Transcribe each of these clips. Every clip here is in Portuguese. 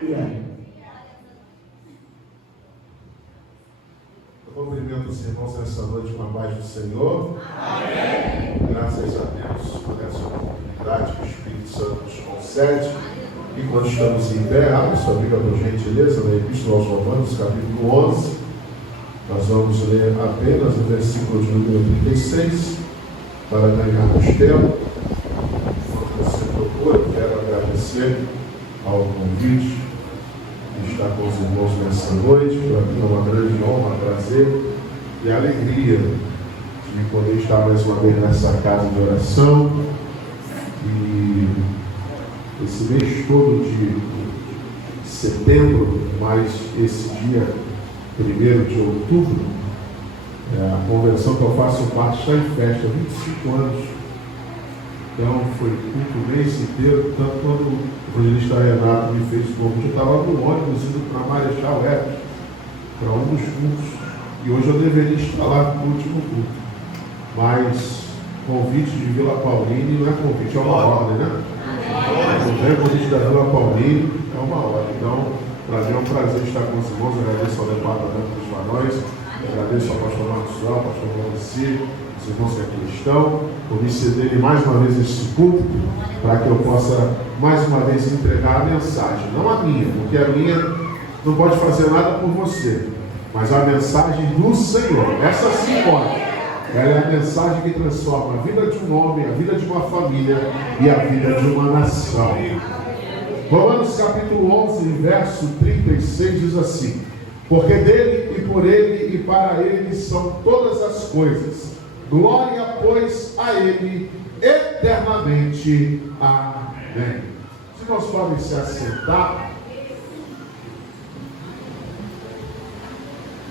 E aí? Eu cumprimento os irmãos nessa noite com a paz do Senhor. Amém. Graças a Deus por essa oportunidade que o Espírito Santo nos concede. E quando estamos em pé, abra sua Bíblia por gentileza, na Epístola aos Romanos, capítulo 11. Nós vamos ler apenas o versículo de número 36, para ganharmos tempo. Enquanto você procura, eu quero agradecer ao convite de estar com os irmãos nessa noite. Para mim é uma grande honra, prazer e alegria de poder estar mais uma vez nessa casa de oração. E esse mês todo de setembro, mais esse dia 1º de outubro, a convenção que eu faço parte está em festa, 25 anos. Então foi culto o mês inteiro, tanto quando o evangelista Renato me fez o convite, eu estava no ônibus indo para Marechal Hermes, para um dos cultos, e hoje eu deveria estar lá no último culto. Mas convite de Vila Paulini não é convite, é uma ordem, né? O convite da Vila Paulini é uma ordem. Então, para mim é um prazer estar com os irmãos. Eu agradeço ao departamento dos varões, agradeço ao pastor Marcos João, ao pastor Maurício, os irmãos que aqui estão, por me cederem mais uma vez esse culto, para que eu possa mais uma vez entregar a mensagem, não a minha, porque a minha não pode fazer nada por você, mas a mensagem do Senhor. Essa sim pode. Ela é a mensagem que transforma a vida de um homem, a vida de uma família e a vida de uma nação. Romanos capítulo 11, verso 36 diz assim: porque dele e por ele e para ele são todas as coisas. Glória, pois, a ele eternamente. Amém. Se nós podem se assentar,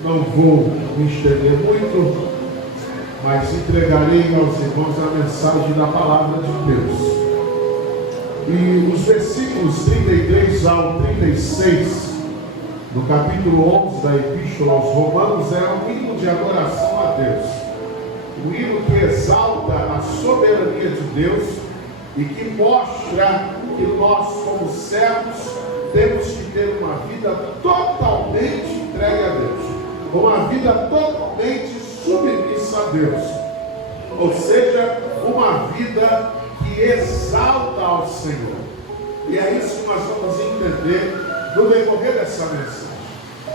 não vou me estender muito, mas entregarei aos irmãos a mensagem da palavra de Deus. E os versículos 33 ao 36, no capítulo 11 da Epístola aos Romanos, é um hino de adoração a Deus. Um hino que exalta a soberania de Deus e que mostra que nós, como servos, temos que ter uma vida totalmente entregue a Deus, uma vida totalmente submissa a Deus, ou seja, uma vida que exalta ao Senhor. E é isso que nós vamos entender no decorrer dessa mensagem.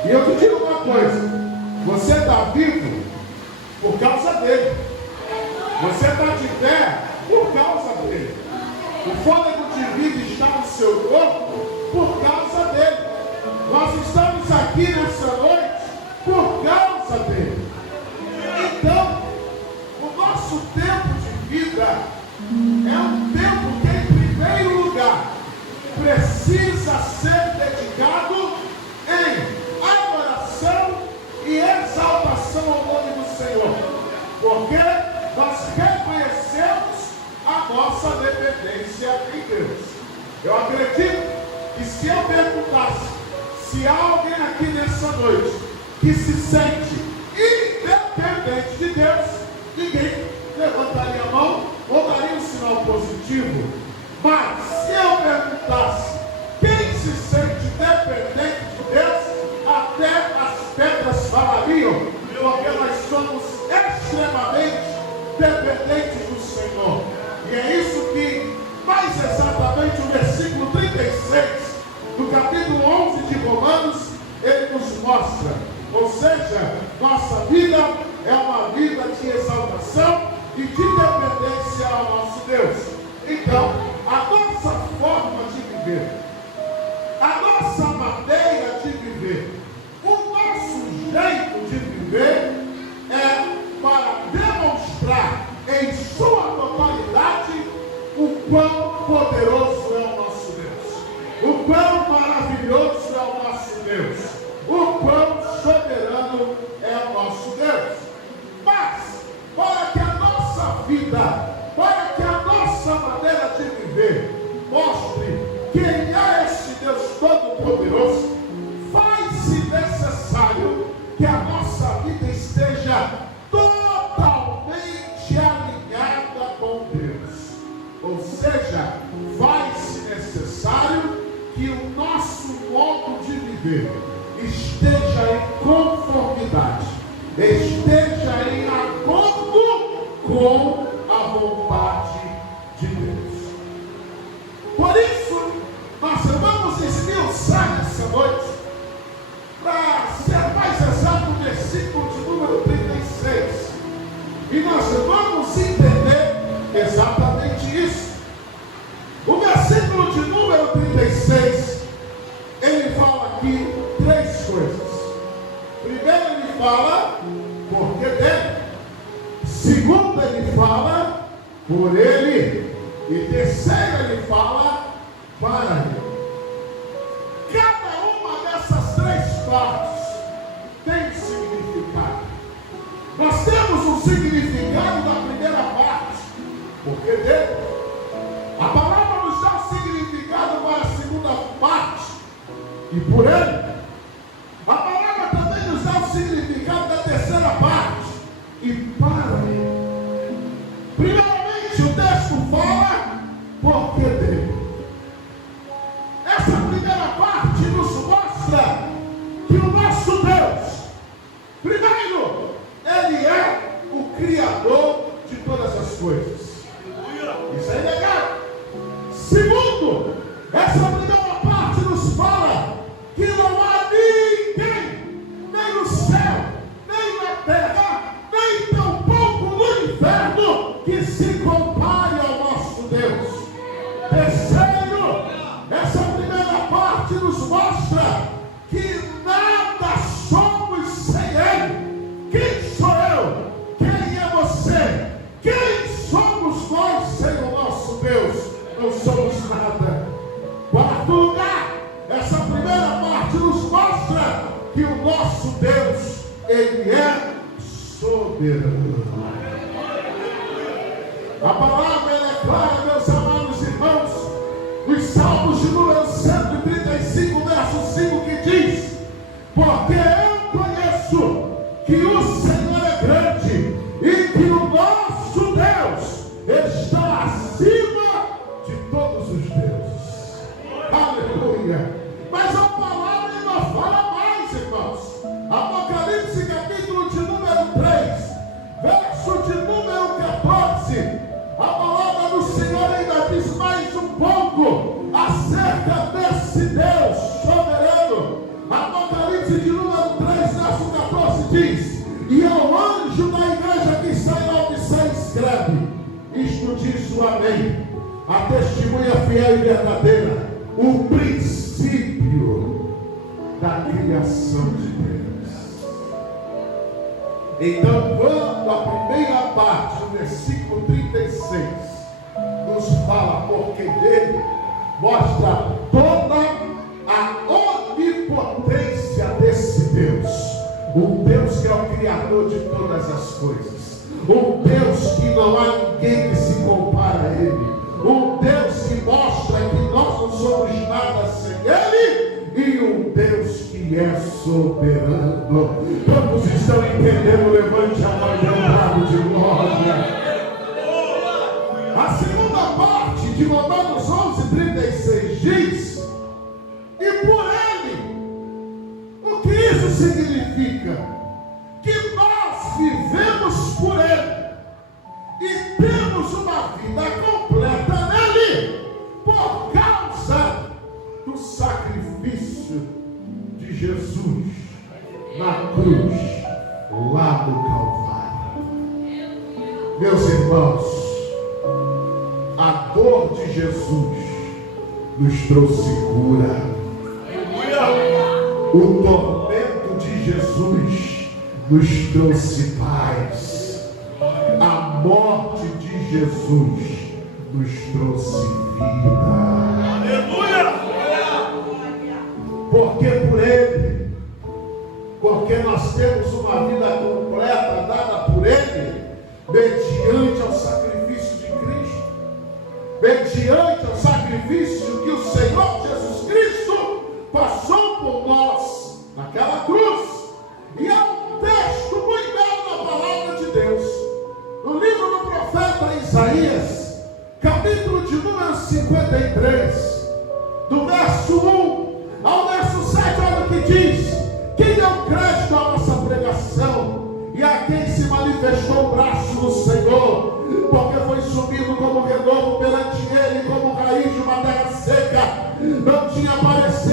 E eu te digo uma coisa: você está vivo por causa dele, você está de pé por causa dele, o fôlego de vida está no seu corpo por causa dele. Nós estamos aqui nessa noite por causa dele. Então, o nosso tempo de vida é um tempo que, em primeiro lugar, precisa ser dedicado em adoração e exaltação ao nome do Senhor, porque nós reconhecemos a nossa dependência em Deus. Eu acredito que, se eu perguntasse se há alguém aqui nessa noite que se sente independente de Deus, ninguém levantaria a mão ou daria um sinal positivo. Mas se eu perguntasse quem se sente dependente de Deus, até as pedras falariam, porque nós somos extremamente dependentes do Senhor. E é isso que, mais exatamente, o versículo 36 do capítulo 11 de Romanos, ele nos mostra. Ou seja, nossa vida é uma vida de exaltação e de dependência ao nosso Deus. Então, a nossa forma de viver, a nossa maneira de viver, o nosso jeito de viver é para demonstrar em sua totalidade o quão poderoso é o nosso Deus, o quão maravilhoso é o nosso Deus, o quão soberano é o nosso Deus. Mas, para que a nossa vida, para que a nossa maneira de viver mostre quem é esse Deus Todo-Poderoso, faz-se necessário que a nossa vida esteja totalmente alinhada com Deus. Ou seja, faz-se necessário que o nosso modo viver esteja em conformidade, esteja em acordo com a vontade de Deus. Por isso, nós vamos esmiuçar nessa noite, para ser mais exato, o versículo de número 36. E nós vamos entender exatamente isso. O versículo de número 36, ele fala aqui três coisas. Primeiro, ele fala porque dele. Segundo, ele fala por ele. E terceiro, ele fala para ele. Cada uma dessas três partes tem significado. Nós temos um significado da primeira parte, porque dele. A palavra nos dá um significado para a segunda parte, e por ele. A palavra também nos dá um significado da terceira parte, e para ele. Primeiramente, o texto fala porque dele. Essa primeira parte nos mostra que o nosso Deus, primeiro, ele é o Criador de todas as coisas. Isso é inegável. Segundo, essa primeira parte nos fala que não há ninguém, nem no céu, nem na terra, nem tampouco no inferno, que se compare ao nosso Deus. Terceiro, essa primeira parte nos mostra que nada somos sem Ele. Quem sou eu? Quem é você? Quem somos nós sem o nosso Deus? Não somos nada. Quarto lugar, essa primeira parte nos mostra que o nosso Deus, Ele é soberano. A palavra ela é clara, meus amados irmãos, nos Salmos de número 135, verso 5, que diz: porque eu conheço que o Senhor é grande e que o nosso Deus está acima de todos os deuses. Aleluia! Mas a palavra ainda fala mais, irmãos. Apocalipse, capítulo de número 3, verso de número 14. A palavra do Senhor ainda diz mais um pouco acerca desse Deus soberano. Apocalipse de número 3, verso 14 diz: e ao anjo da igreja que está em Laodiceia escreve: isto diz o Amém, a testemunha fiel e verdadeira, o princípio da criação de Deus. Então, quando a primeira parte do versículo 36 nos fala porque dele, mostra toda a onipotência desse Deus. Um Deus que é o Criador de todas as coisas. Um Deus que não há ninguém que se compara a Ele. Um Deus que mostra que nós não somos nada sem Ele. E um Deus que é soberano. Todos estão entendendo? Levante a mão e dê um brado de glória. A segunda parte de Romanos 11:36 diz: e por Ele. O que isso significa? Que nós vivemos por Ele e temos uma vida completa nele, por causa do sacrifício de Jesus na cruz, lá no Calvário. Meus irmãos, a dor de Jesus nos trouxe cura. O tormento de Jesus nos trouxe paz. A morte de Jesus nos trouxe vida. Aleluia! Porque por Ele, porque nós temos uma vida completa dada por Ele, mediante ao sacrifício de Cristo, mediante ao sacrifício que o Senhor Jesus Cristo passou por nós naquela cruz. E é um texto muito belo da palavra de Deus, no livro do profeta Isaías, capítulo de número 53, do verso 1 ao verso 7, olha o que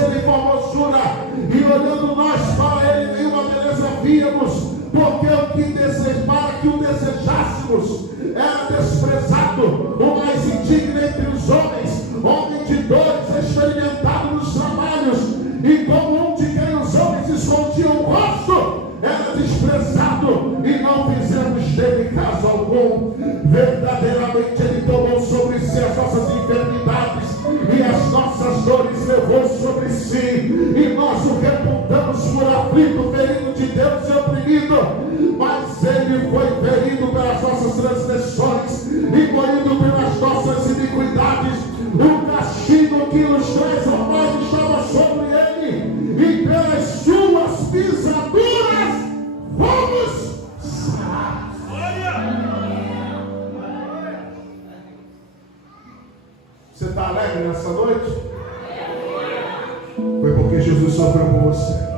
beleza nem formosura, e olhando nós para ele, nenhuma beleza víamos, porque para que o desejássemos, era desprezado, o mais indigno entre os homens, homem de dores, experimentado nos trabalhos, e como um de quem os homens escondiam o rosto, era desprezado, e não fizemos dele caso algum. Verdadeiramente ele tomou sobre si as nossas enfermidades, e as nossas dores levou sobre si, e nós o reputamos por aflito, ferido de Deus e oprimido. Mas ele foi ferido pelas nossas transgressões e moído pelas nossas iniquidades. O castigo que nos traz a paz estava sobre ele, e pelas suas pisaduras fomos sarados. Você está alegre nessa noite? Foi porque Jesus sofreu por você.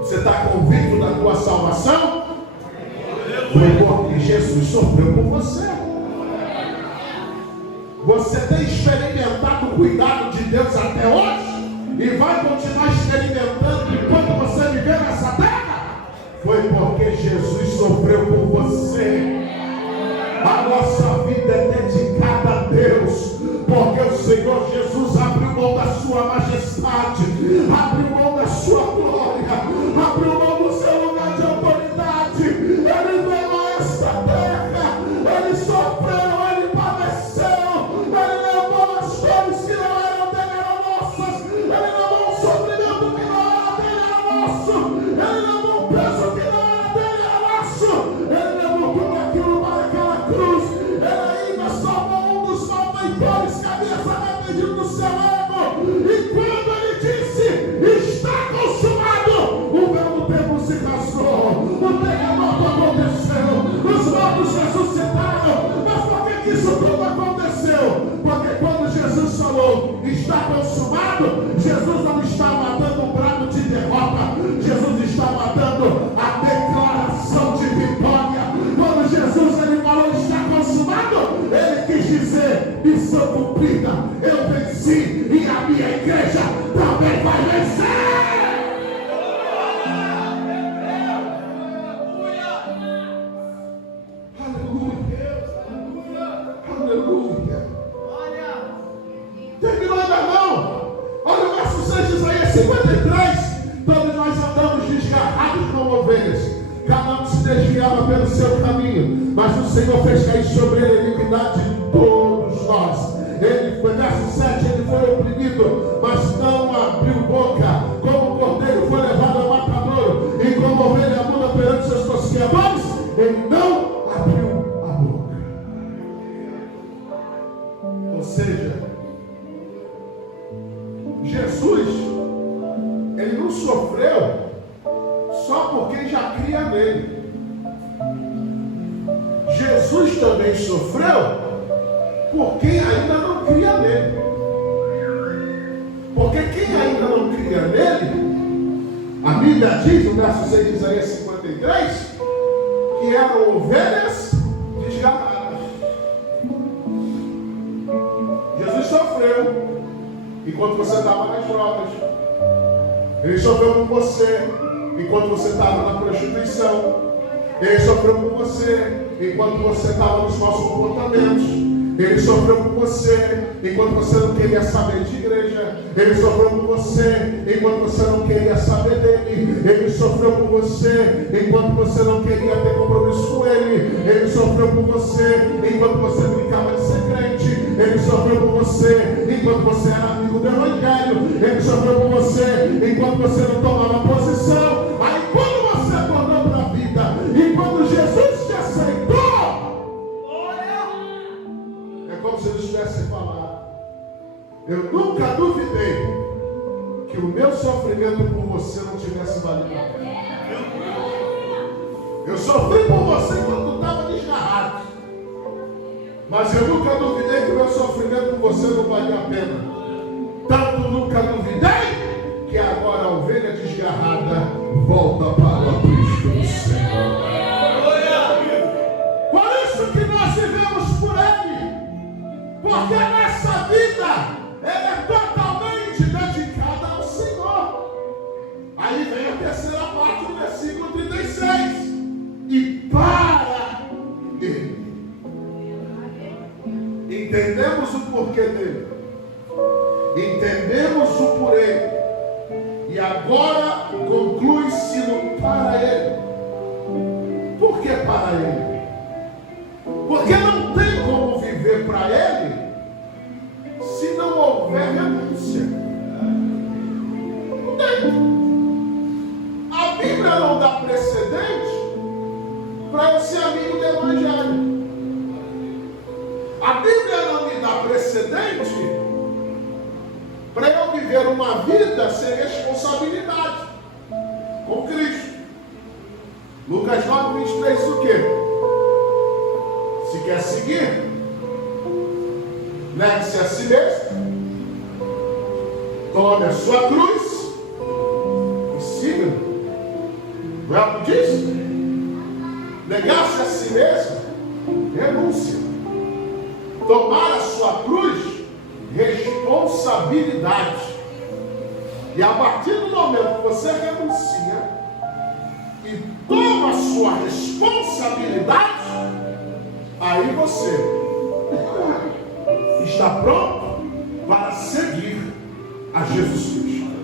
Você está convicto da tua salvação? Foi porque Jesus sofreu por você. Você tem experimentado o cuidado de Deus até hoje? E vai continuar experimentando enquanto você viver nessa terra? Foi porque Jesus sofreu por você. A nossa vida é dedicada a Deus, porque o Senhor Jesus abriu mão da sua majestade, abriu mão da sua glória, abriu mão do seu lugar de autoridade. Ele veio a esta terra, ele sofreu, ele padeceu, ele levou as dores que não eram dele, eram nossas, ele levou um sofrimento que não era dele, era nosso, ele levou um peso que não era dele, era nosso, ele levou tudo aquilo para aquela cruz. Ele ainda salvou um dos malfeitores que havia se arrependido do seu erro, e quando ele disse: está consumado, o velho tempo se rasgou, o terremoto aconteceu, os mortos ressuscitaram. Mas por que isso tudo aconteceu? Porque quando Jesus falou: está consumado, Jesus não estava dando um brado de derrota, Jesus estava dando a declaração de vitória. Quando Jesus ele falou: está consumado, ele quis dizer: missão cumprida, eu venci, e a minha igreja também vai vencer. Aleluia. Terminou ainda não? Olha o verso 6 de Isaías 53. Todos nós andamos desgarrados como ovelhas, cada um se desviava pelo seu caminho, mas o Senhor fez cair sobre ele a iniquidade de todos nós. Ele foi, verso 7, ele foi oprimido, mas não abriu boca. Como o cordeiro foi levado ao matadouro, e como ovelha muda perante seus tosqueadores, ele não abriu a boca. Ou seja, Jesus, ele não sofreu só por quem já cria nele. Jesus também sofreu por quem ainda não cria nele. Porque quem ainda não cria nele, a Bíblia diz no verso 6 de Isaías 53, que eram ovelhas desgarradas. Jesus sofreu enquanto você estava nas drogas. Ele sofreu por você enquanto você estava na prostituição. Ele sofreu por você enquanto você estava nos maus comportamentos. Ele sofreu por você enquanto você não queria saber de igreja. Ele sofreu por você enquanto você não queria saber dele. Ele sofreu por você enquanto você não queria ter compromisso com ele. Ele sofreu por você enquanto você brincava de ser crente. Ele sofreu por você enquanto você era amigo do evangelho. Ele sofreu por você enquanto você não tomava posição. Aí quando você acordou para a vida e quando Jesus te aceitou, é como se ele estivesse falando: eu nunca duvidei que o meu sofrimento por você não tivesse valido a pena. Eu sofri por você quando estava desgarrado, mas eu nunca duvidei que o meu sofrimento por você não valia a pena. Tanto nunca duvidei que agora a ovelha desgarrada volta para o aprisco do Senhor. Por isso que nós vivemos por ele, porque a nossa vida ela é totalmente totalmente dedicada ao Senhor. Aí vem a terceira parte do versículo 36. E para Ele. Entendemos o porquê dele. Entendemos o porém. E agora conclui-se no para Ele. Por que para Ele? Porque não tem como viver para Ele se não houver renúncia. Não tem. A Bíblia não dá precedente para eu ser amigo do Evangelho. A Bíblia não me dá precedente para eu viver uma vida sem responsabilidade com Cristo. Lucas 9, 23 diz o quê? Se quer seguir, negue-se a si mesmo, tome a sua cruz e siga-me. Não é o que diz? Negar-se a si mesmo, renúncia. Tomar a sua cruz, responsabilidade. E a partir do momento que você renuncia e toma a sua responsabilidade, aí você está pronto para seguir a Jesus Cristo.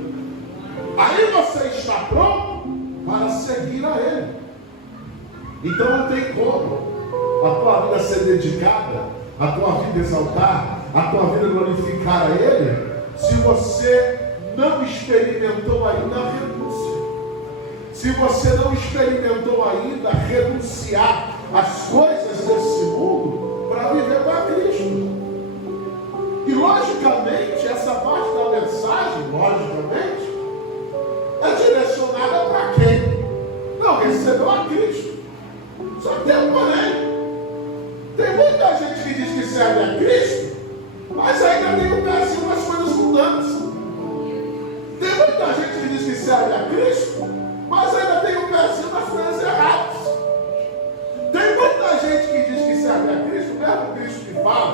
Aí você está pronto para seguir a Ele. Então não tem como a tua vida ser dedicada, a tua vida exaltar, a tua vida glorificar a Ele, se você não experimentou ainda a renúncia. Se você não experimentou ainda renunciar às coisas desse mundo para viver para Cristo. E logicamente, essa parte da mensagem, logicamente, é direcionada para quem não recebeu a Cristo. Só que tem um porém. Tem muita gente que diz que serve a Cristo, mas ainda tem um pezinho nas coisas mundanas. Tem muita gente que diz que serve a Cristo, mas ainda tem um pezinho nas coisas erradas. Tem muita gente que diz que serve a Cristo, o mesmo Cristo que fala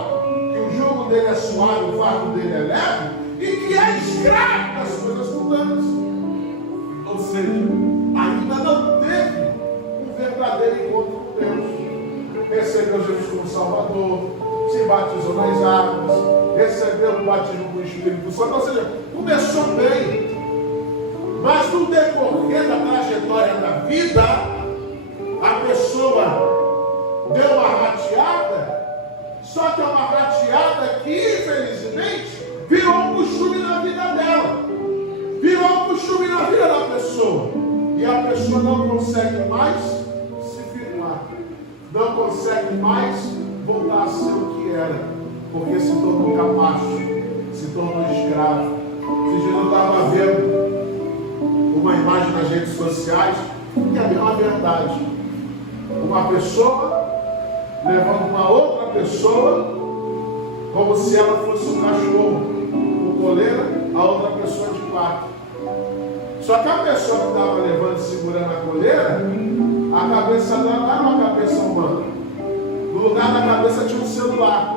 que o jugo dele é suave, o fardo dele é leve, e que é escravo das coisas mundanas. Ou seja, ainda não teve um verdadeiro encontro com Deus. Recebeu Jesus como Salvador, se batizou nas águas, recebeu o batismo do Espírito Santo, ou seja, começou bem. Mas no decorrer da trajetória da vida, a pessoa deu uma rateada, só que é uma rateada que, infelizmente, virou um costume na vida dela. Virou um costume na vida da pessoa. E a pessoa não consegue mais se firmar. Não consegue mais voltar a ser o que era. Porque se tornou capacho, se tornou escravo. Esse dia eu estava vendo uma imagem nas redes sociais, que é a mesma verdade. Uma pessoa levando uma outra pessoa como se ela fosse um cachorro com coleira, a outra pessoa de quatro. Só que a pessoa que estava levando e segurando a coleira, a cabeça dela não era uma cabeça humana. No lugar da cabeça tinha um celular.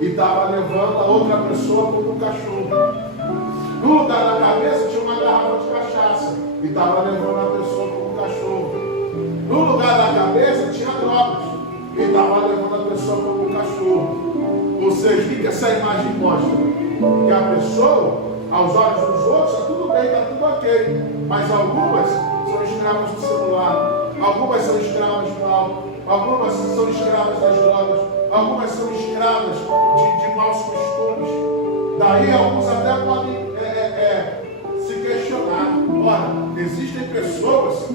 E estava levando a outra pessoa como um cachorro. No lugar da cabeça tinha uma garrafa de cachaça. E estava levando a pessoa como um cachorro. No lugar da cabeça tinha drogas. E estava levando a pessoa como um cachorro. Ou seja, o que essa imagem mostra? Que a pessoa, aos olhos dos outros, está tudo bem, está tudo ok. Mas algumas são escravas do celular. Algumas são escravas do álcool. Algumas são escravas das drogas. Algumas são escravas de maus costumes. Daí alguns até podem se questionar. Ora, existem pessoas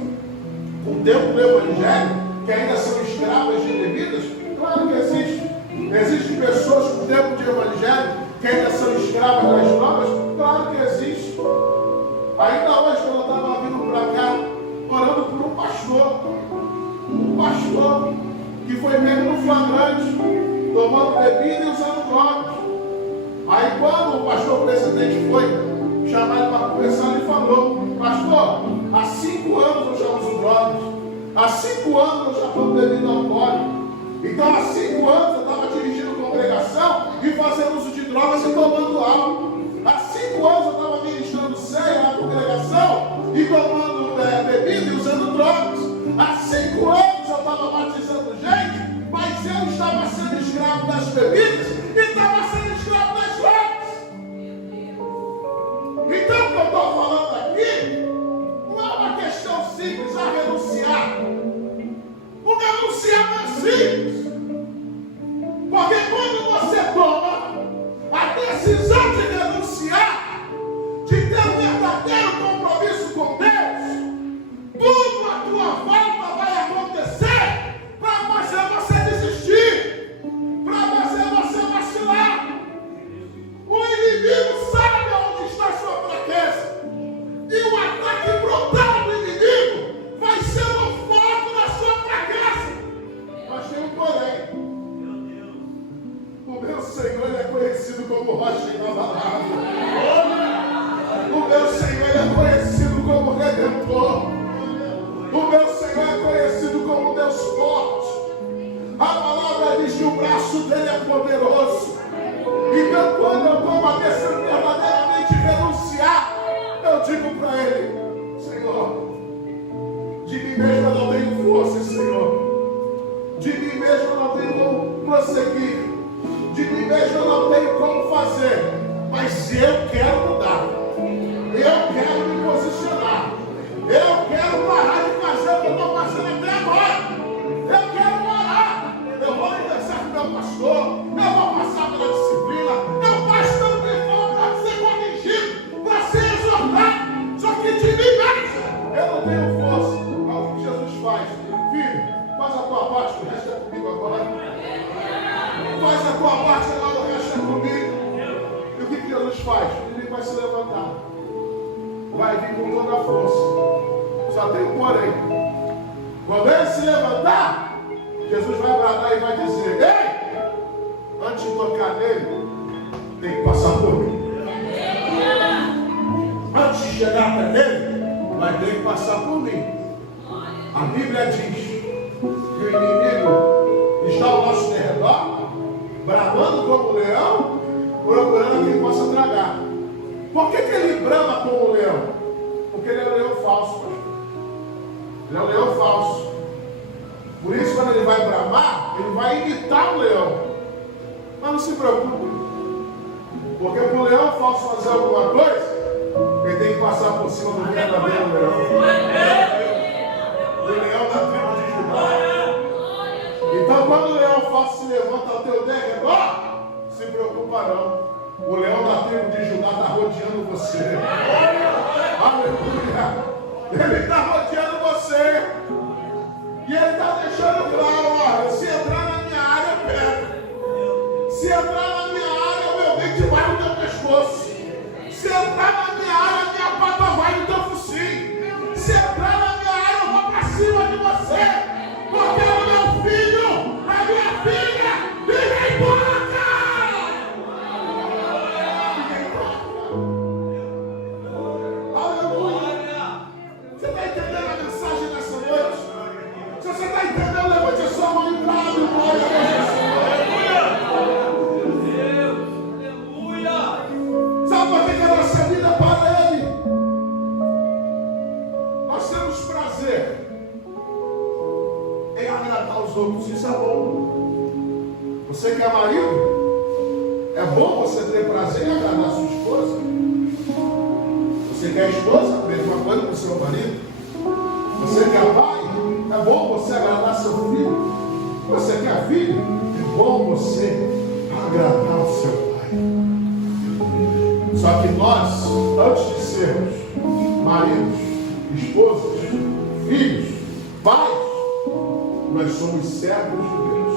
com o tempo do Evangelho que ainda são escravas de bebidas? Claro que existe. Existem pessoas com o tempo de Evangelho que ainda são escravas das drogas? Claro que existe. Ainda hoje, quando eu estava vindo para cá, orando por um pastor que foi pego no flagrante, tomando bebida e usando drogas. Aí quando o pastor presidente foi chamado para conversar, ele falou: pastor, há 5 anos eu já uso drogas, há 5 anos eu já tomo bebida alcoólica. Então há 5 anos eu estava dirigindo congregação e fazendo uso de drogas e tomando álcool. Há 5 bebidas e estava sendo escravo das drogas. Então, o que eu estou falando aqui não é uma questão simples a renunciar. O renunciar não é simples. Porque quando você toma a decisão de renunciar, de ter um verdadeiro compromisso com Deus, tudo à tua volta vai acontecer para fazer você desistir, para fazer você vacilar. O inimigo sabe onde está a sua fraqueza. E o ataque brutal do inimigo vai ser no foco da sua fraqueza. Mas tem um porém. O meu Senhor ele é conhecido como rocha inabalável. O meu Senhor ele é conhecido como Redentor. O meu Senhor é conhecido como Deus forte. A palavra diz que o braço dele é poderoso. Então, quando eu tomo a decisão de verdadeiramente renunciar, eu digo para ele: Senhor, de mim mesmo eu não tenho força, Senhor. De mim mesmo eu não tenho como prosseguir. De mim mesmo eu não tenho como fazer. Mas eu quero mudar. Eu quero me posicionar. Eu quero parar de fazer o que eu estou fazendo até agora. Eu quero parar. Eu vou ingressar com o meu pastor. Eu vou passar pela disciplina. Eu passo pelo que para ser corrigido, para ser exortado. Só que de mim mesmo eu não tenho força. Olha o que Jesus faz. Filho, faz a tua parte, o resto é comigo agora. Faz a tua parte, agora o resto é comigo. E o que Jesus faz? Ele vai se levantar. Vai vir com toda a força. Só tem um porém. Quando ele se levantar, Jesus vai bradar e vai dizer: ei, antes de tocar nele, tem que passar por mim. Antes de chegar até ele, vai ter que passar por mim. A Bíblia diz que o inimigo está ao nosso derredor, bramando como um leão, procurando quem possa tragar. Por que ele brama como um leão? Porque ele é um leão falso, pastor. Ele é um leão falso. Por isso, quando ele vai bramar, ele vai imitar o leão. Mas não se preocupe. Porque para o leão falso fazer alguma coisa, ele tem que passar por cima do verdadeiro leão. Do leão da tribo de Judá. Então, quando o leão falso se levanta ao teu derredor, se preocupa não. O leão da tribo de Judá está rodeando você. Aleluia. Ele está rodeando você. E ele está deixando claro: olha, se entrar na minha área, eu pego. Se entrar na minha área, o meu dente vai no teu pescoço. Se entrar na minha área, a minha pata vai no teu focinho. Se entrar na minha área, eu vou para cima de você. Porque o meu filho, a minha filha, ninguém toca. Você está entendendo a mensagem dessa noite? Se você está entendendo, levante a sua mão e glória a Deus. Sabe por que a nossa vida é para Ele? Nós temos prazer em agradar os outros. Isso é bom. Você que é marido, é bom você ter prazer em agradar a sua esposa. Você que é esposa, a mesma coisa com o seu marido. Você que é pai, é bom você agradar seu filho. Você que é filho, é bom você agradar o seu pai. Só que nós, antes de sermos maridos, esposas, filhos, pais, nós somos servos de Deus.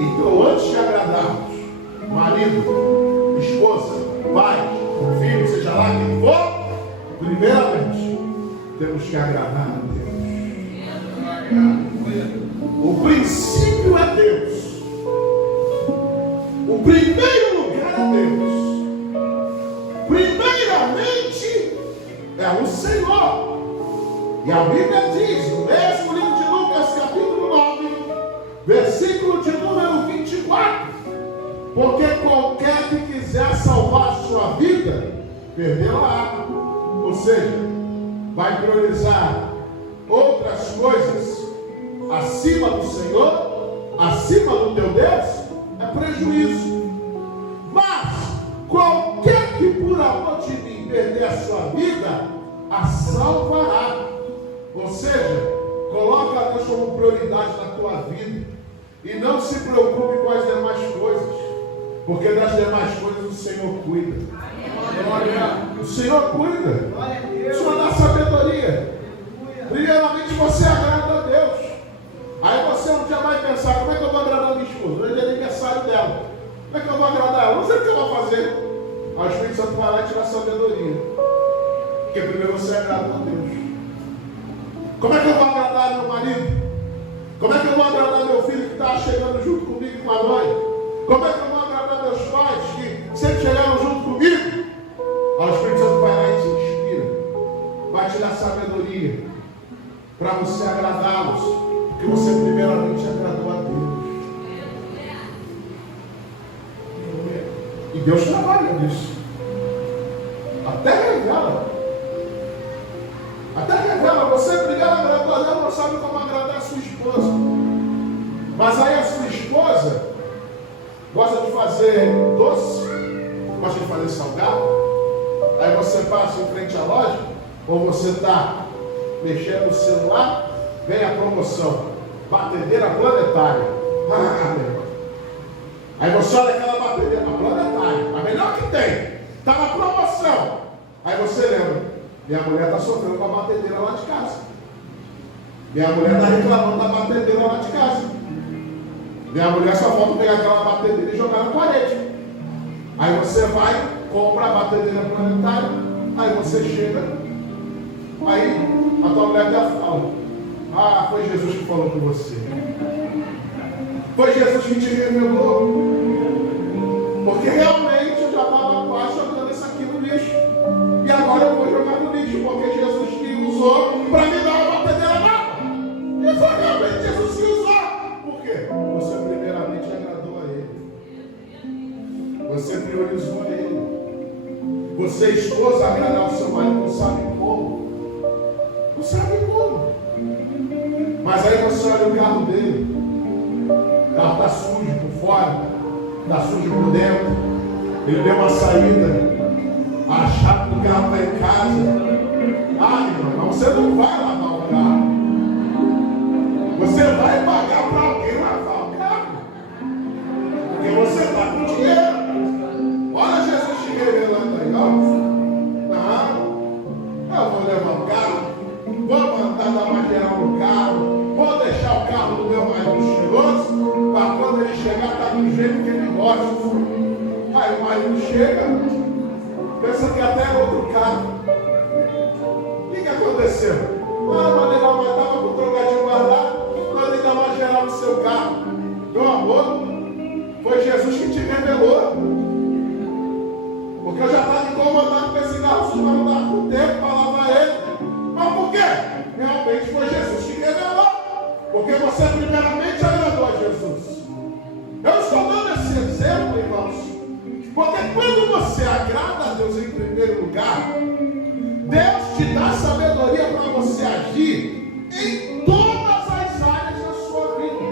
Então, antes de agradarmos marido, esposa, pai, filho, seja lá quem for, primeiramente temos que agradar a Deus. O princípio é Deus. O primeiro lugar é Deus. Primeiramente é o Senhor. E a Bíblia diz, no mesmo livro de Lucas, capítulo 9, versículo de número 24: porque qualquer que quiser salvar a sua vida, perdê-la. Ou seja, vai priorizar outras coisas acima do Senhor, acima do teu Deus, é prejuízo. Mas qualquer que por amor de mim perder a sua vida, a salvará. Ou seja, coloca a Deus como prioridade na tua vida e não se preocupe com as demais coisas, porque das demais coisas o Senhor cuida. O Senhor cuida. O Senhor dá sabedoria. Primeiramente você agrada a Deus. Aí você um dia vai pensar: como é que eu vou agradar a minha esposa? Hoje é aniversário dela. Como é que eu vou agradar ela? Não sei o que eu vou fazer. Aí o Espírito Santo vai lá e te dá sabedoria. Porque primeiro você agrada a Deus. Como é que eu vou agradar meu marido? Como é que eu vou agradar meu filho que está chegando junto comigo e com a mãe? Como é que eu vou agradar meus pais que sempre chegaram junto comigo? Aí o Espírito Santo vai lá e te inspira. Vai te dar sabedoria para você agradá-los. Porque você primeiramente agradou a Deus. E Deus trabalha nisso. Até revela. Você primeiro agradou a Deus, não sabe como agradar a sua esposa. Mas aí a sua esposa gosta de fazer doce, gosta de fazer salgado. Aí você passa em frente à loja, ou você está mexendo no celular, vem a promoção, batedeira planetária. Aí você olha aquela batedeira planetária, a melhor que tem, está na promoção. Aí você lembra: minha mulher está sofrendo com a batedeira lá de casa. Minha mulher está reclamando da batedeira lá de casa. Minha mulher só falta pegar aquela batedeira e jogar na parede. Aí você vai, compra a batedeira planetária. Aí você chega. Aí a tua mulher já fala: ah, foi Jesus que falou com você. Foi Jesus que te revelou. Porque realmente eu já estava quase jogando isso aqui no lixo. E agora eu vou jogar no lixo, porque Jesus que usou para me dar uma batedeira nova. E foi realmente Jesus que usou. Por quê? Você primeiramente agradou a Ele. Você priorizou a Ele. Você expôs a agradar o seu marido, não sabe como. Não sabe como. Mas aí você olha o carro dele. O carro está sujo por fora, está sujo por dentro. Ele deu uma saída. A chave do carro está em casa. Ah, irmão, mas você não vai lavar o carro. Você vai pagar para alguém lavar o carro. Porque você está com dinheiro. Olha Jesus te revelando aí, ó. Não, eu vou levar o carro, vou mandar dar uma geral no carro, vou deixar o carro do meu marido cheiroso, para quando ele chegar, tá do jeito que ele gosta. Aí o marido chega, pensa que até é outro carro. O que aconteceu? Ah, mas ele não estava com o trocadinho guardado, mas ele dá uma geral no seu carro. Meu amor, foi Jesus que te revelou. Porque eu já estava incomodado com esse carro, você não dá com tempo para lavar ele. Mas por quê? Realmente foi Jesus que revelou. Porque você primeiramente agradou a Jesus. Eu estou dando esse exemplo, irmãos, porque quando você agrada a Deus em primeiro lugar, Deus te dá sabedoria para você agir em todas as áreas da sua vida.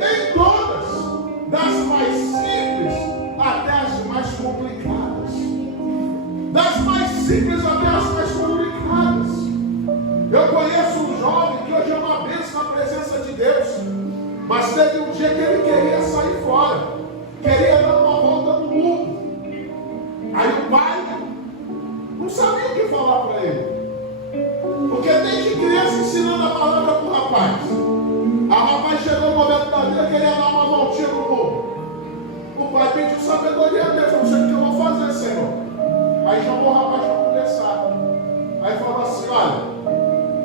Em todas, das mais simples até as mais complicadas. Das mais simples até as mais complicadas. Eu conheço um jovem que hoje é uma bênção na presença de Deus, mas teve um dia que ele queria sair fora, queria dar uma volta no mundo. Aí o pai não sabia o que falar para ele, porque desde criança ensinando a palavra para o rapaz. A rapaz chegou no momento da vida, queria dar uma voltinha no mundo. O pai pediu sabedoria a Deus: não sei o que eu vou fazer, Senhor. Aí chamou o rapaz para conversar. Aí falou assim: olha,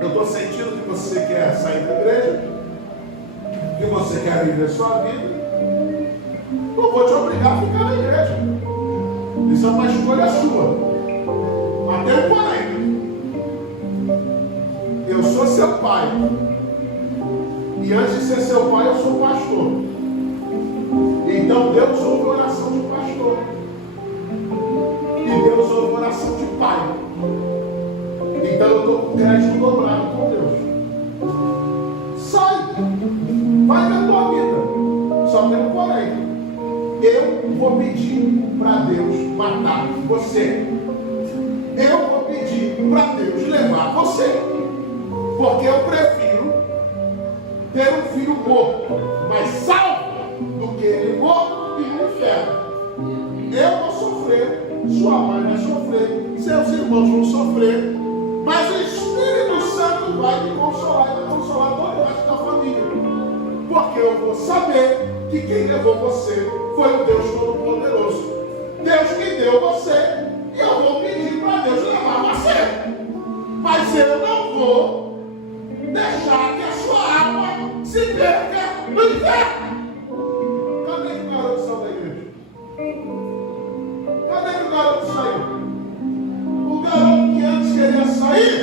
eu estou sentindo que você quer sair da igreja, que você quer viver sua vida. Não vou te obrigar a ficar na igreja. Isso é uma escolha sua. Até o porém. Eu sou seu pai. E antes de ser seu pai, eu sou pastor. Então Deus ouve a oração de pastor. E Deus ouve a oração de pai. Então eu estou com crédito dobrado com Deus. Sai. Vai ver tua vida. pedir para Deus matar você. Eu vou pedir para Deus levar você. Porque eu prefiro ter um filho morto, mas salvo, do que ele morto e no inferno. Eu vou sofrer, sua mãe vai sofrer, seus irmãos vão sofrer, mas o Espírito Santo vai me consolar e vai consolar todo o resto da família. Porque eu vou saber que quem levou você foi o Deus Todo-Poderoso. Deus que deu você, e eu vou pedir para Deus levar você. Mas eu não vou deixar que a sua alma se perca no inferno. Cadê que o garoto saiu da igreja? Cadê que o garoto saiu? O garoto que antes queria sair,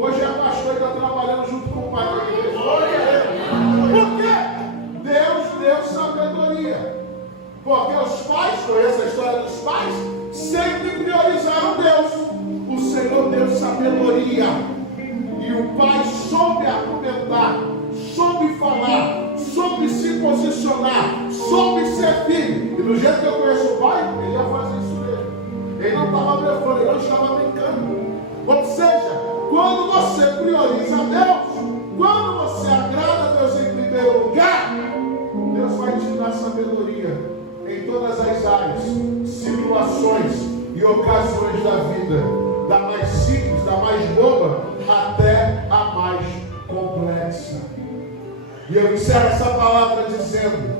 hoje é pastor e está trabalhando junto com o pai da igreja. Por quê? Deus deu sabedoria. Porque os pais, conhece a história dos pais, sempre priorizaram Deus. O Senhor deu sabedoria. E o pai soube argumentar, soube falar, soube se posicionar, soube ser filho. E do jeito que eu conheço o pai, ele ia fazer isso mesmo. Ele não estava blefando, ele não estava brincando. Ou seja, quando você prioriza Deus, quando você agrada a Deus em primeiro lugar, Deus vai te dar sabedoria em todas as áreas, situações e ocasiões da vida, da mais simples, da mais boba, até a mais complexa. E eu encerro essa palavra dizendo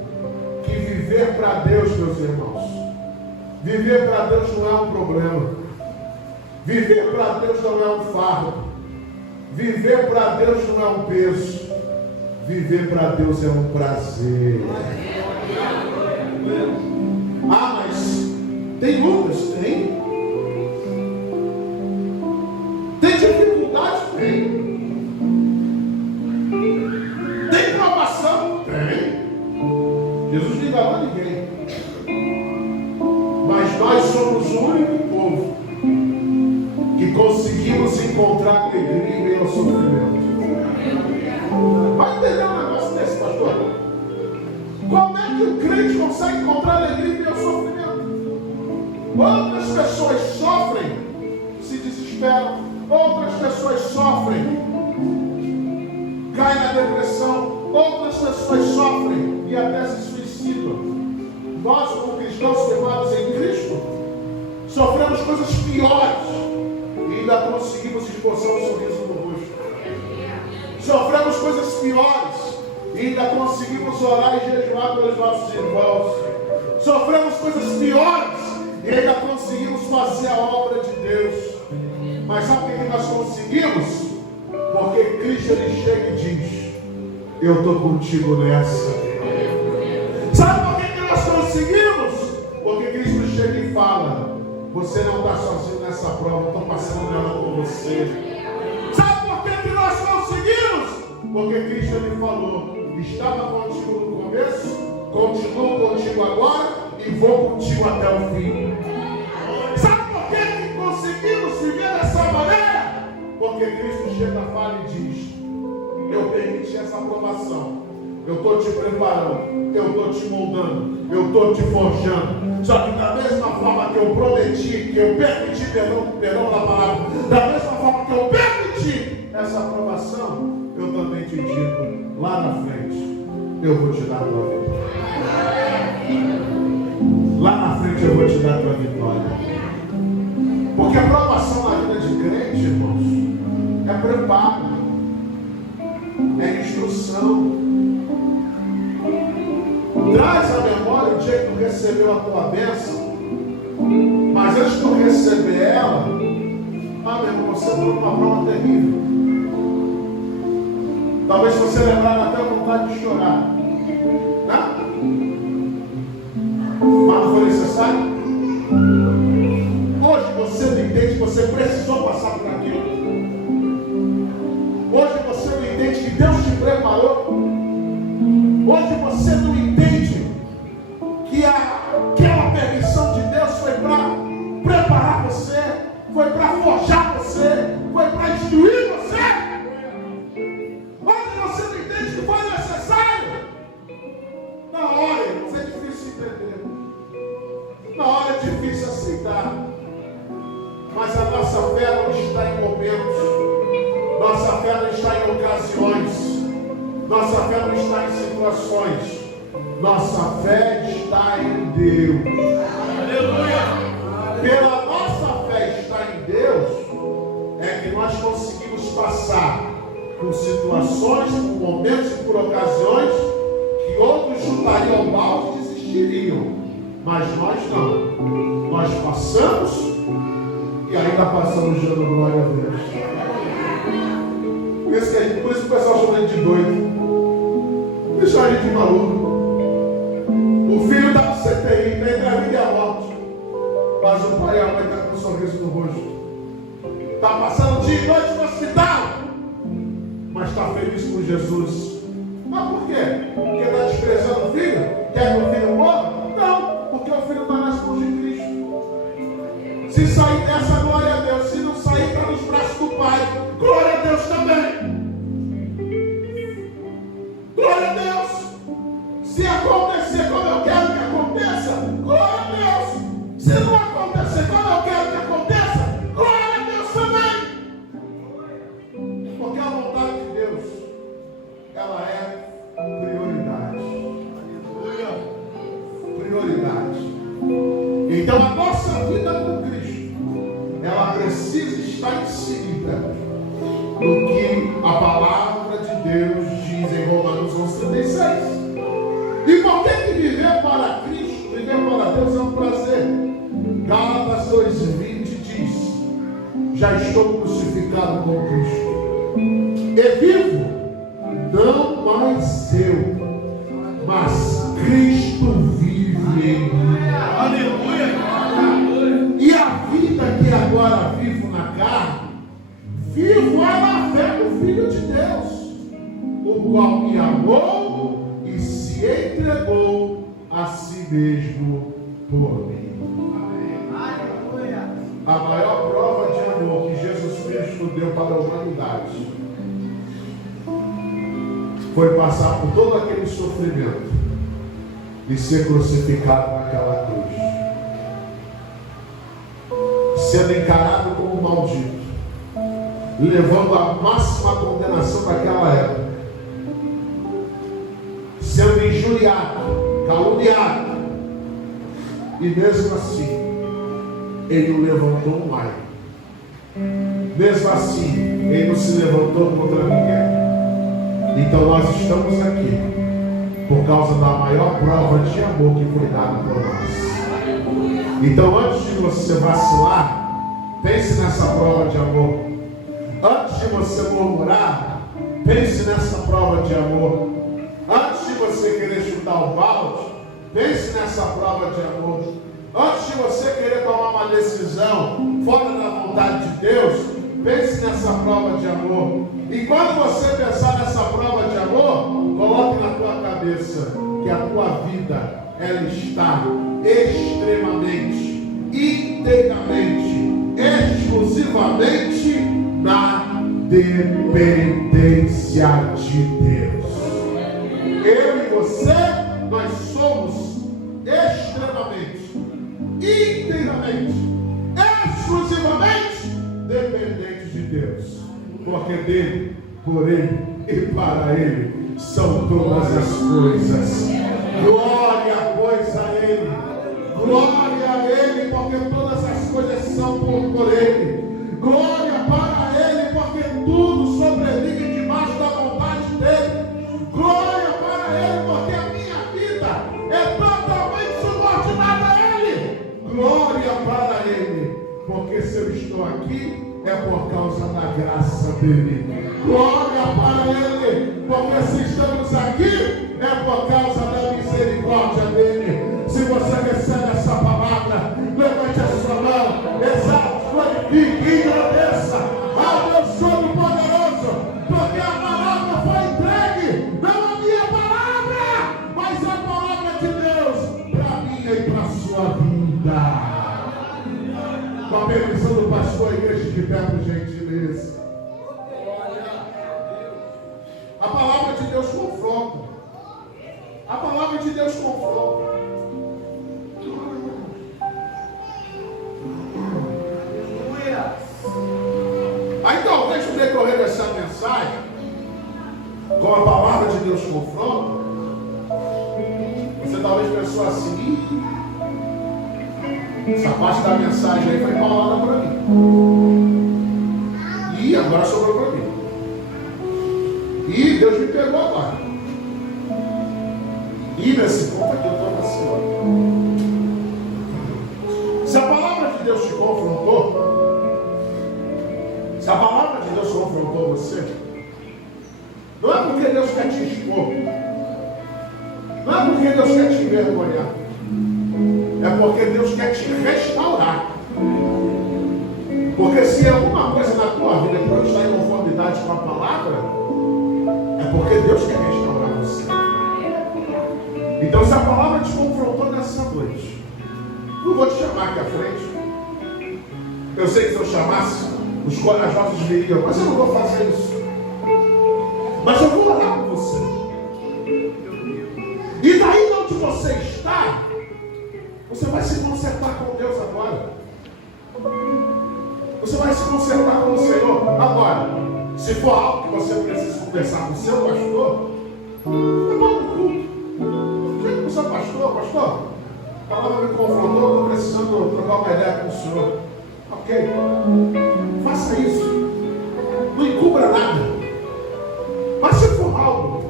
que viver para Deus, meus irmãos, viver para Deus não é um problema, viver para Deus não é um fardo, viver para Deus não é um peso, viver para Deus é um prazer. Ah, mas tem lutas? Tem. Tem dificuldades? Tem. Tem provação? Tem. Jesus não engana ninguém. Mas nós somos o único povo que conseguimos encontrar alegria em meio ao sofrimento. Vai entender um negócio desse, pastor? Como é que o crente consegue encontrar alegria em meio ao sofrimento? Outras pessoas sofrem, se desesperam. Outras pessoas sofrem, caem na depressão. Outras pessoas sofrem e até se suicidam. Nós, como cristãos formados em Cristo, sofremos coisas piores e ainda conseguimos esboçar um sorriso no rosto. Sofremos coisas piores e ainda conseguimos orar e jejuar pelos nossos irmãos. Sofremos coisas piores e ainda conseguimos fazer a obra de Deus. Mas sabe o que nós conseguimos? Porque Cristo ele chega e diz: eu estou contigo nessa. Sabe por que nós conseguimos? Porque Cristo chega e fala: você não está sozinho nessa prova, estou passando nela com você. Sabe por que nós conseguimos? Porque Cristo ele falou: estava contigo no começo, continuo contigo agora e vou contigo até o fim. Sabe por que conseguimos viver dessa maneira? Porque Cristo chega, fala e diz: eu permiti essa aprovação, eu estou te preparando, eu estou te moldando, eu estou te forjando. Só que da mesma forma que eu prometi, que eu permiti, perdão da palavra, da mesma forma que eu permiti essa aprovação, eu também te digo, lá na frente, eu vou te dar a tua vitória. Lá na frente eu vou te dar a tua vitória. Porque a aprovação na vida de crente, irmãos, é preparo, é instrução. Traz à memória o dia que tu recebeu a tua bênção, mas antes de tu receber ela, meu irmão, você entrou numa prova terrível. Talvez você lembrar até vontade de chorar, né? Mas não foi necessário. Hoje você não entende que você precisou passar por aquilo. Hoje você não entende que Deus te preparou. Hoje você não entende que aquela permissão de Deus foi para preparar você, foi para forjar você, foi para instruir você. Hoje você não entende que foi necessário. Na hora, isso é difícil de entender. nossa fé não está em momentos, nossa fé não está em ocasiões, nossa fé não está em situações, nossa fé está em Deus. Aleluia! Pela nossa fé estar em Deus, é que nós conseguimos passar por situações, por momentos e por ocasiões que outros chutariam ao balde e desistiriam. Mas nós não. Nós passamos e ainda passamos dando glória a Deus. Por isso que o pessoal chama ele de doido. Deixa a gente de maluco. O filho está no CTI, entre a vida e a morte. Mas o pai e a mãe estão com um sorriso no rosto. Está passando dia e noite no hospital, mas está feliz com Jesus. Mas por quê? Porque está desprezando o filho? Quer que o filho morra? Não, porque o filho está nas mãos de Cristo. Se sair dessa, glória a Deus. Se não sair, está nos braços do Pai. Glória a Deus também. Glória a Deus. Se acontecer como eu quero que aconteça, glória a Deus. Se não acontecer como eu quero que aconteça, glória a Deus também. Porque a vontade de Deus, ela é prioridade. Prioridade. Então a nossa vida com Cristo, ela precisa estar inserida no que a palavra de Deus diz em Romanos 11:36. E por que viver para Cristo, viver para Deus é um prazer? Gálatas 2:20 diz: já estou crucificado com Cristo, e vivo, não mais eu, mas Cristo vive em mim. Aleluia! E a vida que agora vivo na carne, vivo é na fé do Filho de Deus, o qual me amou e se entregou a si mesmo por mim. A maior prova de amor que Jesus Cristo deu para a humanidade foi passar por todo aquele sofrimento de ser crucificado naquela cruz, sendo encarado como maldito, levando a máxima condenação daquela época, sendo injuriado, caluniado, e mesmo assim ele o levantou um ai. Mesmo assim, ele não se levantou contra ninguém. Então nós estamos aqui por causa da maior prova de amor que foi dada por nós. Então antes de você vacilar, pense nessa prova de amor. Antes de você murmurar, pense nessa prova de amor. Antes de você querer chutar o balde, pense nessa prova de amor. Antes de você querer tomar uma decisão fora da vontade de Deus, pense nessa prova de amor. E quando você pensar nessa prova de amor, coloque na tua cabeça que a tua vida, ela está extremamente, inteiramente, exclusivamente na dependência de Deus. Eu e você, nós somos extremamente, inteiramente, exclusivamente dependentes de Deus, porque dele, por ele e para ele são todas as coisas. Glória, pois, a ele, glória a ele, porque todas as coisas são por ele. Glória para ele, porque tudo sobrevive debaixo da vontade dele. Glória para ele, porque a minha vida é totalmente subordinada a ele. Glória para ele, porque se eu estou aqui é por causa da graça dele. Glória para ele, porque se estamos aqui é por causa da misericórdia dele. Se você recebe essa palavra, levante a sua mão, exalte, glorifique e agradeça ao Deus Todo-Poderoso, porque a palavra foi entregue, não a minha palavra, mas a palavra de Deus para mim e para a sua vida. Com a permissão do pastor, a igreja de pé, por gentileza. A palavra de Deus confronta. A palavra de Deus confronta. Então a palavra de Deus confronta. Você talvez pensou assim, essa parte da mensagem aí foi paulada para mim. E agora sobrou para mim. E Deus me pegou agora. E nesse ponto aqui eu estou vacilando. Se a palavra de Deus te confrontou, se a palavra de Deus confrontou você, não é porque Deus quer te expor, não é porque Deus quer te envergonhar, é porque Deus quer te restaurar. Porque se é alguma coisa na tua vida que não está em conformidade com a palavra, é porque Deus quer restaurar você. Então, se a palavra te confrontou nessa noite, não vou te chamar aqui à frente. Eu sei que se eu chamasse, as vozes viriam, mas eu não vou fazer isso. Mas eu vou orar por você. E daí onde você está, você vai se consertar com Deus agora. Você vai se consertar com o Senhor agora. Se for algo que você precisa conversar com o seu pastor, vai no culto. Chega com o seu pastor, a palavra me confrontou, estou precisando trocar uma ideia com o senhor. Ok, faça isso. Não encubra nada. Mas se for algo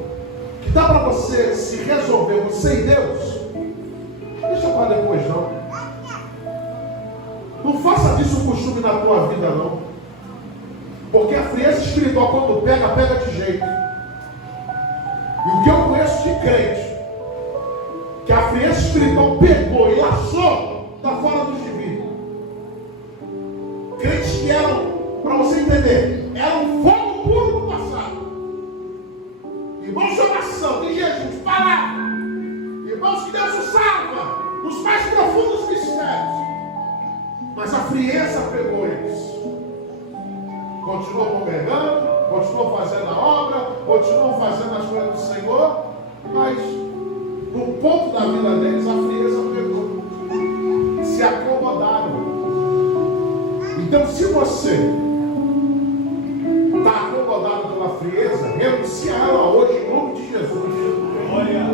que dá para você se resolver, você e Deus, deixa para depois não. Não faça disso um costume na tua vida não. Porque a frieza espiritual quando pega, pega de jeito. E o que eu conheço de crente, que a frieza espiritual pegou e laçou, está fora do gibi. Crentes que eram, para você entender, eram fogo puro no passado. Irmãos de oração, de Jesus, palavra. Irmãos que Deus usava nos mais profundos mistérios. Mas a frieza pegou eles. Continuam congregando, continuam fazendo a obra, continuam fazendo as coisas do Senhor, mas no ponto da vida deles a frieza pegou. Se acomodaram. Então, se você está acomodado pela frieza, renuncie a ela hoje em nome de Jesus. Olha.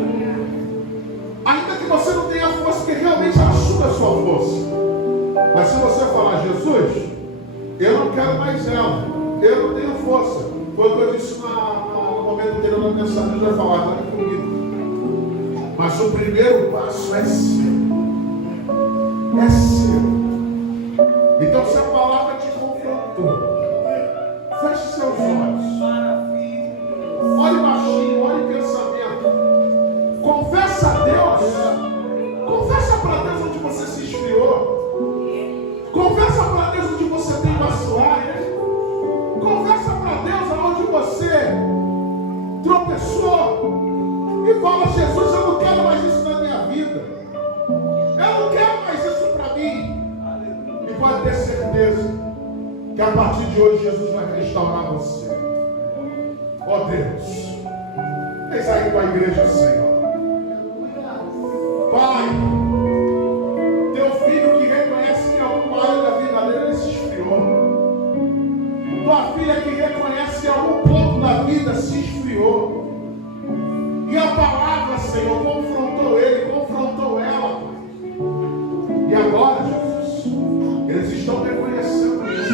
Ainda que você não tenha força, que realmente ela suga a sua força. Mas se você falar, Jesus, eu não quero mais ela, eu não tenho força. Foi o que eu disse no momento anterior da mensagem, Deus vai falar agora comigo. Mas o primeiro passo é seu. É seu. Então, se a palavra te confrontou, feche seus olhos. Olhe baixinho, olhe pensamento. Confessa a Deus. Confessa para Deus onde você se esfriou. Confessa para Deus onde você tem vacilado. Confessa para Deus aonde você tropeçou. E fala, Jesus, eu não quero mais isso na minha vida. Eu não quero mais isso para mim. E pode ter certeza que a partir de hoje Jesus vai restaurar você. Ó Deus, eis aí com a igreja, Senhor. Pai, teu filho que reconhece que em alguma área da vida dele ele se esfriou. Tua filha que reconhece que em algum ponto da vida se esfriou. E a palavra, Senhor, confrontou ele, confrontou ela. E agora, Jesus, eles estão reconhecendo isso.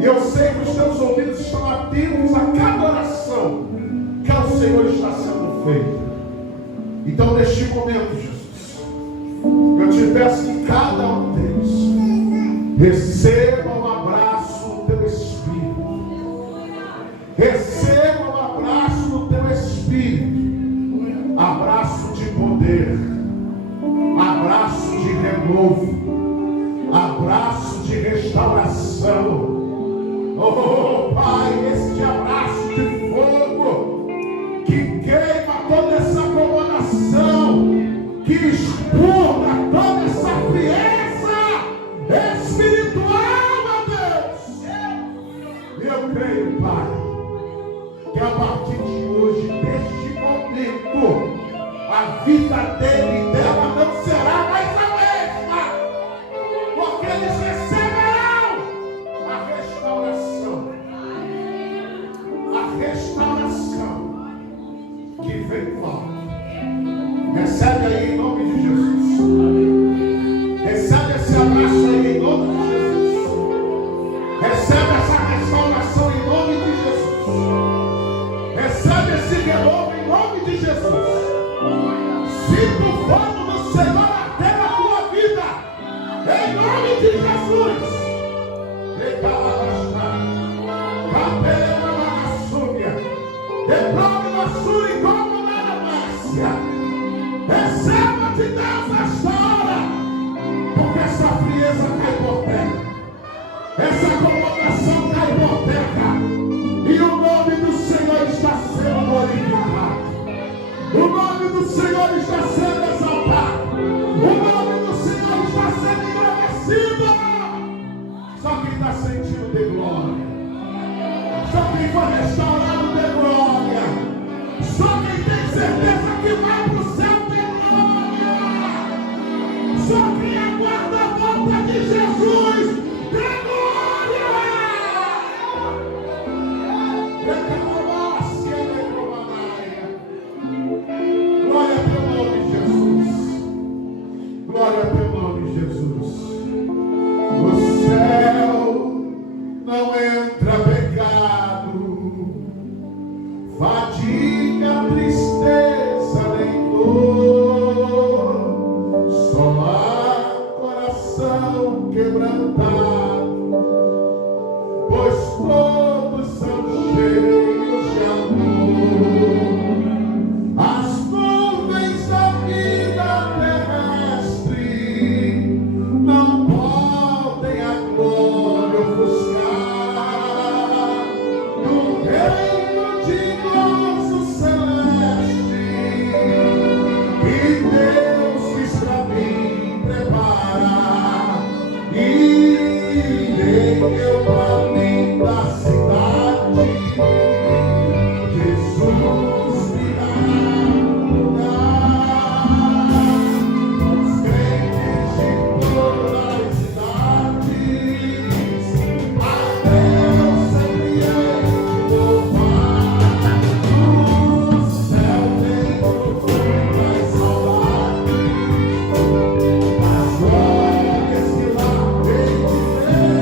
E eu sei que os teus ouvidos estão atentos a cada oração que ao Senhor está sendo feita. Então, neste momento, Jesus, eu te peço que cada um deles receba um abraço no teu Espírito. Receba um abraço no teu Espírito. Abraço de poder. Abraço de renovo. Abraço de restauração. Oh, Pai, este abraço de fogo que queima toda essa acomodação, que expurga toda essa frieza espiritual, meu Deus. Eu creio, Pai, que a partir de hoje, deste momento, a vida dele e dela não será mais a mesma, porque eles receberão a restauração. A restauração. de Jesus. Receba de Deus esta hora, porque essa frieza cai por terra, essa acomodação cai por terra, e o nome do Senhor está sendo glorificado, o nome do Senhor está sendo exaltado, o nome do Senhor está sendo engrandecido. Só quem está sentindo de glória, só quem foi restaurado de glória, só quem tem certeza que vai para o céu de glória, só quem aguarda a volta de Jesus de glória. Glória ao teu nome, Jesus. Glória ao teu nome, Jesus. O céu não entra pecado, fadiga, tristeza, nem dor, só há coração quebrantado, pois todos são cheios de amor. As nuvens da vida terrestre não podem a glória ofuscar do reino de gozo celeste que Deus quis pra mim preparar. Irei eu pra linda cidade, Jesus virá mudar os crentes de todas as cidades. A Deus sempre hei de louvar, no céu tem profundas saudades, as glórias que lá hei de ver.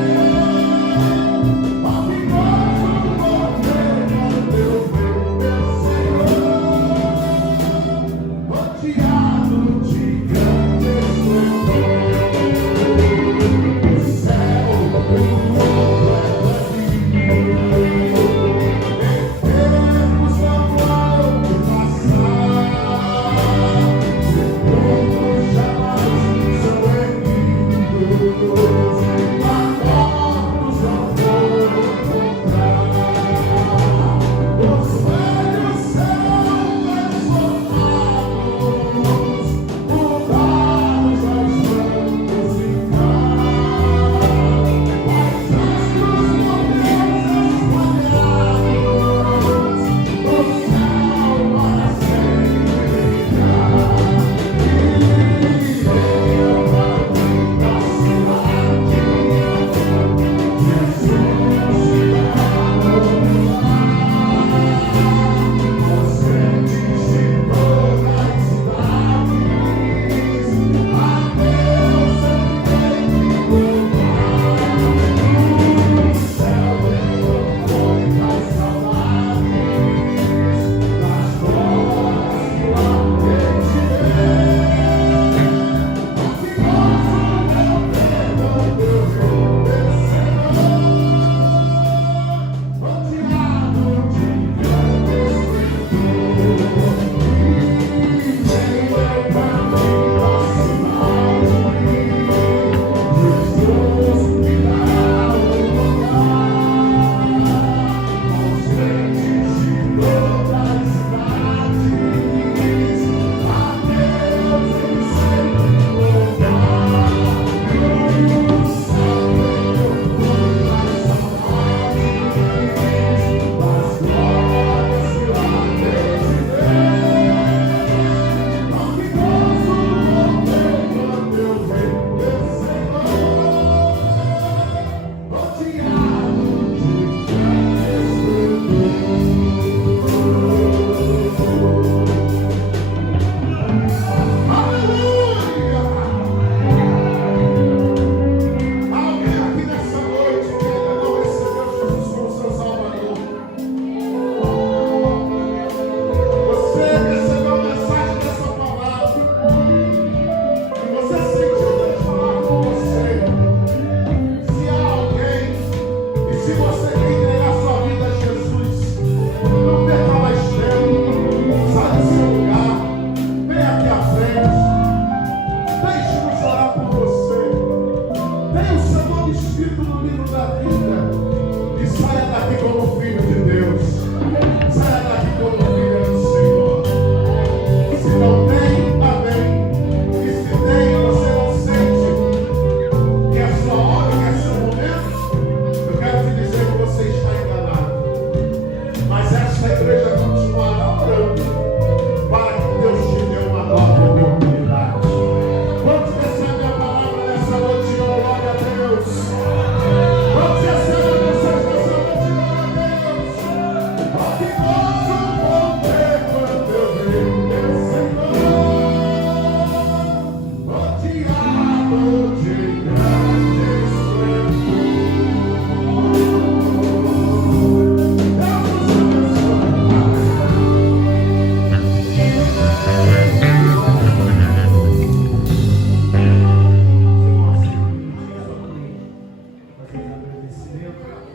da vida.